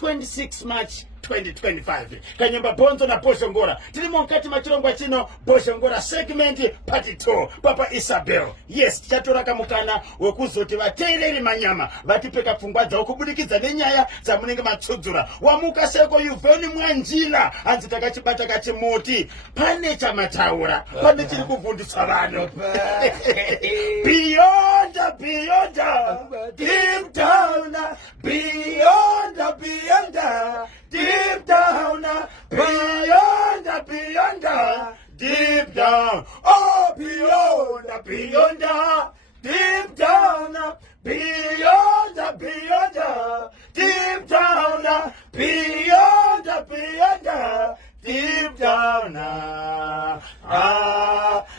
26 March 2025 kanyamba bonzo na Boshongora tilimo mkati machilongwa chino Boshongora segment part 2 Papa Isabel. Yes, chatora kamukana wekuzoti vateereri manyama vatipeka pfungwa dzawo kubudikiza nenyaya dzamunenge matsudzura wamuka seko yuvhoni mwanjira hanzi takachibata kachimoti pane chamataura pane chiri kuvhundisa vanhu beyond deep down beyond deep down beyond deep down oh beyond deep down beyond deep down beyond deep down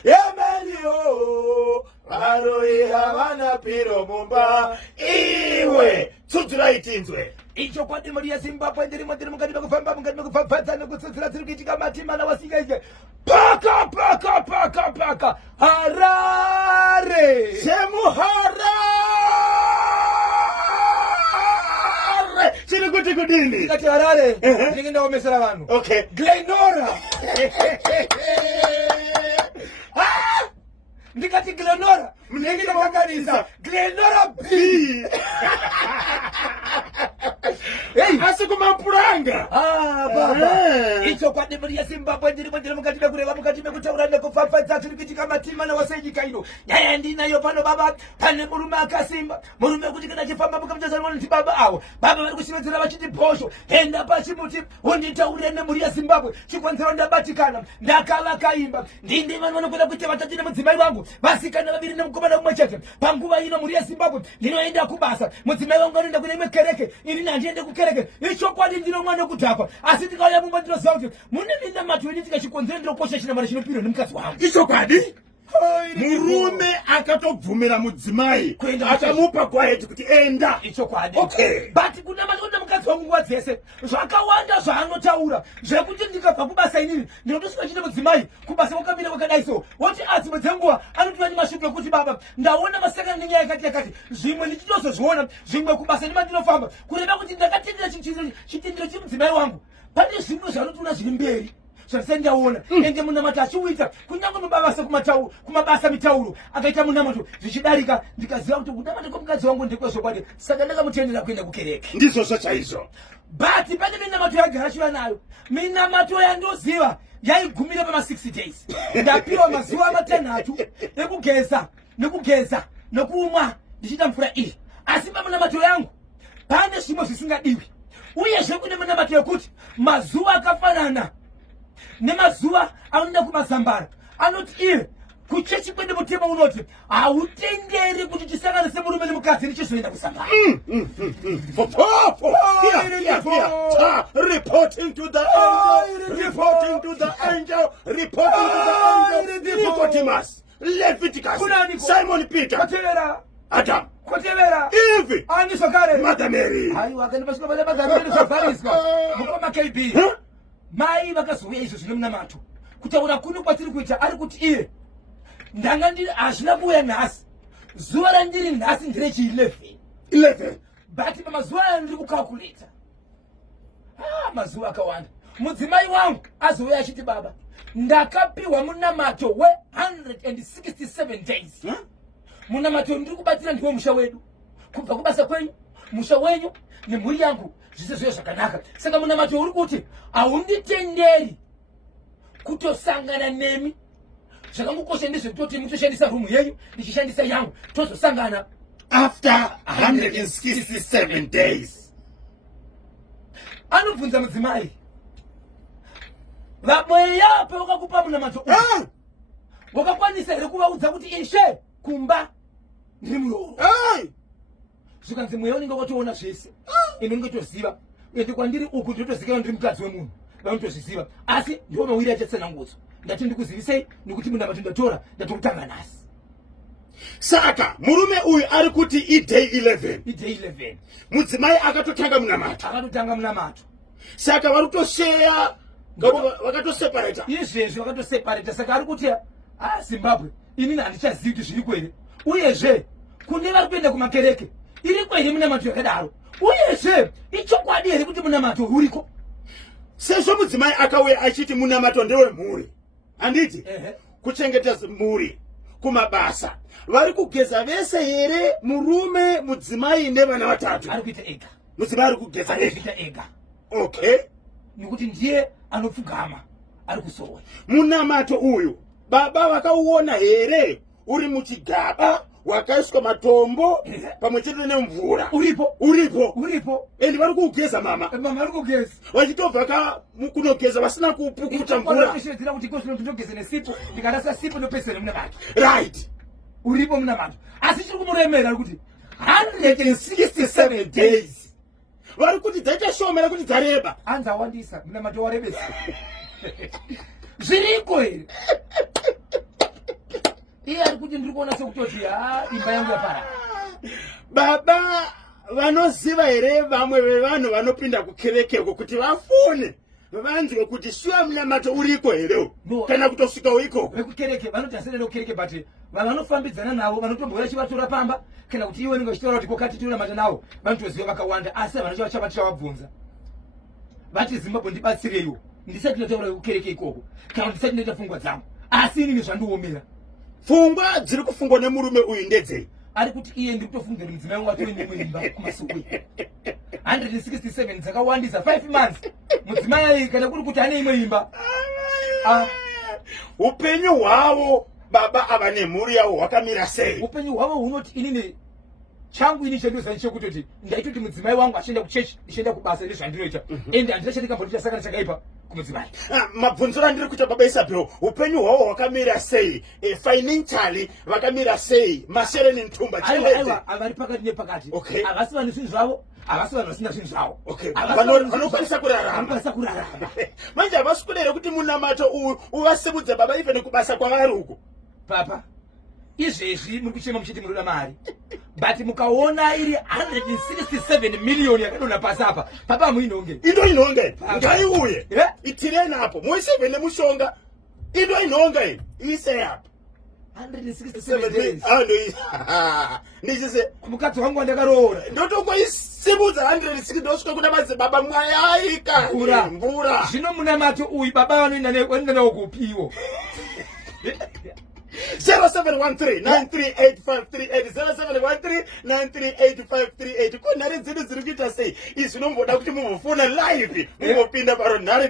Emelio Aroi Havana Piro Mumba Iwe Tsutsura itinzwe icho kwati muri ya Zimbabwe ndiri mwatiri mukati kufamba mukati kufapfadza nekutsutsira tsiri kuitika matima na wasikaje paka Harare Semuharare chiri kuti kudini ngati Harare ndinge omesera vanhu okay Glenora ndikati Glenora mnenge ndakakanisa Glenora B hey asikumapuranga baba icho kwati muri ya Zimbabwe ndiri mukati kureva mukati mekutaura nekufafadza tiri kuitika matima na wasejika ino nyaya ndinayo pano baba pane murume akasimba murume kuti kana chifamba mukamutazana noti baba awo baba vari kushivedzera vachiti bhosho enda pachimuti unditaurire nemhuri ya Zimbabwe chikwanziro ndabatikana ndakava kaimba ndinde vanhu vanokwenda kuita vatatu nemudzimai wangu vasikana vaviri nemukomana mumwe chete panguva ino mhuri ya Zimbabwe ndinoenda kubasa mudzimai wangu anoenda kune imwe kereke ini handiende kukereke icho kwadi ndino mwana kudhakwa asi tikauya mumba ndinoziva kuti mune minamato initika chikonzero ndinokosha chinamana chinopirwa nemukadzi wangu icho kwadi murume akatobvumira mudzimai akamupa quiet kuti enda icho kwadi okay but kuna madonda mukadzi wangu nguva dzese zvakawanda zvaanotaura zvekuti ndikabva kubasa inini ndinotosvika chine mudzimai kubasa kwakamira kwakadai so woti dzimwe dzenguva anotiva nemashoko ekuti baba ndaona masakana nenyaya yakati zvimwe ndichitozozviona zvimwe kubasa nemandinofamba kureva kuti ndakatendera chitendero chemudzimai wangu pane zvimwe zvanotoona zviri mberi zvasendaona ende munamato achiuita kunyange kumabasa mitauro akaita munamato zvichidarika ndikaziva kuti kunamata kwomukadzi wangu ndekwezvokwadi saka ndakamutendera kuenda kukereke ndizvozvo chaizvo but pane minamato yagarachiva nayo minamato yandoziva yaigumira pama6 days ndapiwa mazuva matanhatu ekugeza nekumwa ndichiita mvura iyi asi pamunamato yangu pane zvimwe zvisingadiwi uyezve kune minamato yekuti mazuva akafanana nemazuva anoenda kumazambara anoti iwe kuchechi kwende mutemo unoti hautenderi kuti tisanganise murume nemukadzi nichizoenda kusambara reporting to the angel Nicodemus Leviticus Simon Peter Adam kotevera Eve ani zvakare Mother Mary aiwa kana pasvika pale Mother Mary zvavhariswa mukoma KB mai vakazouya izvo zvine munamato kutaura kuno kwatiri kuita ari kuti iye ndanga ndiri hazvina kuuya nhasi zuva randiri nhasi nderechi11 but pamazuva aya ndiri kukalkuleta mazuva akawanda mudzimai wangu azouya achiti baba ndakapiwa munamato we167 days munamato ndiri kubatira ndiwo musha wedu kubva kubasa kwenyu musha wenyu nemhuri yangu zvise zviyo zvakanaka saka munamato uri kuti haunditenderi kutosangana nemi zvakangokosha ndezvekutoti mutoshandisa rumu yenyu ndichishandisa yangu tozosangana after 167 days anobvunza mudzimai vamweya pawakakupa munamato uyu wakakwanisa here kuvaudza kuti ishe kumba ndiri murooro zvikanzi mweya unenge watoona zvese inenge toziva ende kwandiri uku ndinotozikanwa ndiri mukadzi wemunhu vanotozviziva asi ndiwo mawiri achatsanangudzwa ndati ndikuzivisei nekuti munamato ndatora ndatokutanga nhasi saka murume uyu ari kuti iday 11 mudzimai akatotanga munamato saka vari kutosheya vakatoseparata izvezvi vakatoseparata saka ari kuti Zimbabwe inini handichazivi kuti zviri kwere uyezve kune vari kuenda kumakereke iri kwere munamato yakadaro uyezve ichokwadi here kuti munamato uriko sezvo mudzimai akauya achiti munamato ndewemhuri handiti kuchengetedza mhuri kumabasa vari kugeza vese here murume mudzimai nevana vatatu ari kuita ega mudzimai ari kugeza ega okay nekuti ndiye anopfugama ari kusowa munamato uyu baba vakauona here uri muchigaba wakaiswa matombo pamwe chete nemvura uripo endi vari kuugeza mama ari kugeza vachitobva kunogeza vasina kupukuta mvura kushedzera kuti ndogeza nesipo ndikarasa sipo ndopesera munamato right uripo munamato asi chiri kumuremera kuti 167 days vari kuti dzaita shomera kuti dzareba anzawandisa munamato warebesa zviriko here iye ari kuti ndiri kuona sekutoti imba yangu yapara baba vanoziva here vamwe vevanhu vanopinda kukerekeko kuti vafune vanzwe kuti shuwa munamato uriko here kana kutosvikawo ikoko vekukereke vanotaserera kukereke but vanofambidzana navo vanotomboya chivatora pamba kana kuti iwe ninge uchitaura kuti kokati tionamata navo vanotoziva vakawanda asi havana chavachava tichavabvunza vati zimbabwe ndibatsireiwo ndisati ndataura kukereke ikoko kana ndisati ndaita pfungwa dzangu asi inini zvandiomera pfungwa dziri kufungwa nemurume uyu ndedzei ari kuti iye ndiri kutofunga kuti mudzimai wangu atori nemweimba kumasukui 167 dzakawandisa 5 months mudzimai kana kuri kuti ane imwe imba upenyu hwavo baba ava nemhuri yavo hwakamira sei upenyu hwavo hunoti inini changu ini chendozani chekutoti ndaitoti mudzimai wangu achienda kuchechi ichienda kubasa nezvandinoita ende handina chandikambotoita saka chakaipa kumudzimai mabvunziro andiri kuita baba Isabel upenyu hwavo hwakamira sei financially vakamira sei mashere nentumba aiwa vari pakati nepakati havasi vane zvinhu zvavo havasi vanhu vasina zvinhu zvavo vanokwanisa kurarama manje havasi kuda here kuti munamato uyu uvasimudza baba ife nekubasa kwavari uko papa izvezvi muri kuchema muchiti munoda mari but mukaona iri 167 million yakadonha pasi apa papa hamuinonge indo inonga ngaiuye itireni apo muiseve nemushonga indo inonga iyi iise apo 167 ndichise mukadzi wangu wandakaroora ndotongoisimudza 160 ndosvika kuna madzibaba mwayaika mvura zvino munamato uyu baba vanoenda nawo kupiwo 0713-938-538 0713-938-538 ko nhare dzedu dziri kuita sei izvi zvinomboda kuti muvofona live muvopinda paro nhare